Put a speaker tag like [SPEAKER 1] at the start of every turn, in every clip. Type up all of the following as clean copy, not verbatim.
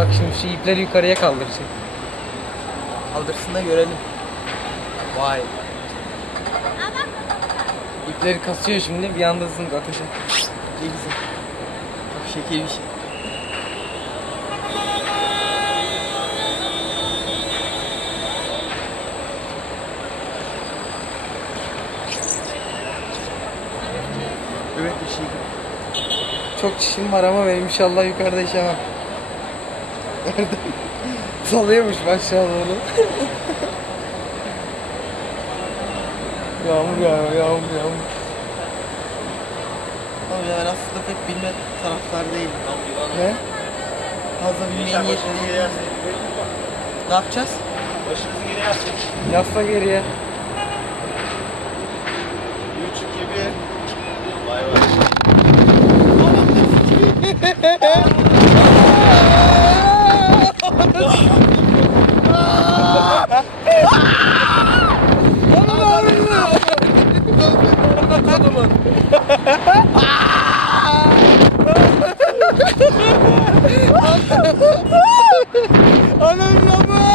[SPEAKER 1] Bak şimdi şu ipleri yukarıya kaldıracak.
[SPEAKER 2] Kaldırsın da görelim. Vay.
[SPEAKER 1] İpleri kasıyor şimdi, bir anda zınk atacak.
[SPEAKER 2] Ne güzel. Çok şeker bir şey. Evet bir şey.
[SPEAKER 1] Çok çişim var ama benim inşallah yukarıda işemem. Nerede? Salıyormuş aşağı doğru. Yağmur yağıyor, yağmur.
[SPEAKER 2] Abi ya ben aslında pek bilme taraftar değilim.
[SPEAKER 1] Ne?
[SPEAKER 2] Fazla bilmeye niyetli değilim. Ne yapacağız?
[SPEAKER 3] Başınızı geri yaslayın.
[SPEAKER 1] Yasla geriye.
[SPEAKER 3] 3, 2, 1. Vay vay.
[SPEAKER 1] Anam ama!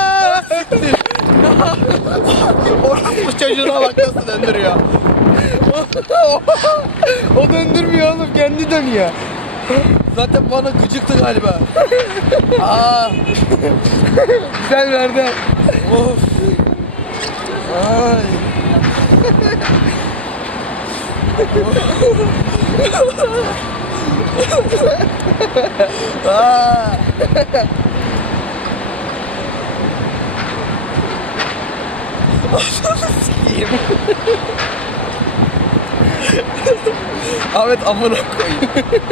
[SPEAKER 2] Bu çocuğuna bak nasıl döndürüyor.
[SPEAKER 1] O döndürmüyor oğlum, kendi dönüyor.
[SPEAKER 2] Zaten bana gıcıktı galiba. Aa,
[SPEAKER 1] Güzel verdi.
[SPEAKER 2] of. Ay. Aa. Sikeyim. Ahmet amına koyayım.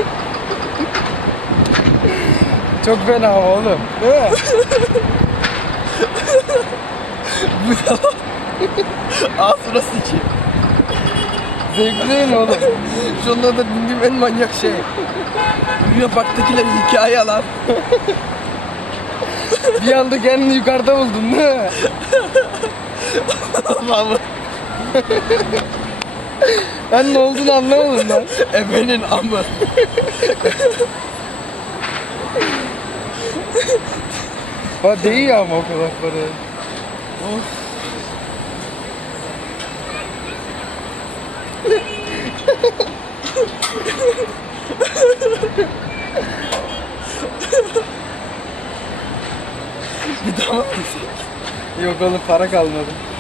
[SPEAKER 1] Çok fena oğlum. Değil mi?
[SPEAKER 2] Bu ya. Ağzına sıçayım.
[SPEAKER 1] Zevkli değil mi oğlum?
[SPEAKER 2] Şunun da bildiğim en manyak şey. Dünya Park'takiler hikaye lan.
[SPEAKER 1] Bir anda kendini yukarıda buldun değil mi?
[SPEAKER 2] Allah'ım.
[SPEAKER 1] Ben ne olduğunu anlamadım lan.
[SPEAKER 2] Efe'nin amı.
[SPEAKER 1] Ha değiyor ama o kadar para.
[SPEAKER 2] Of. Bir daha mı?
[SPEAKER 1] Yok oğlum, para kalmadı.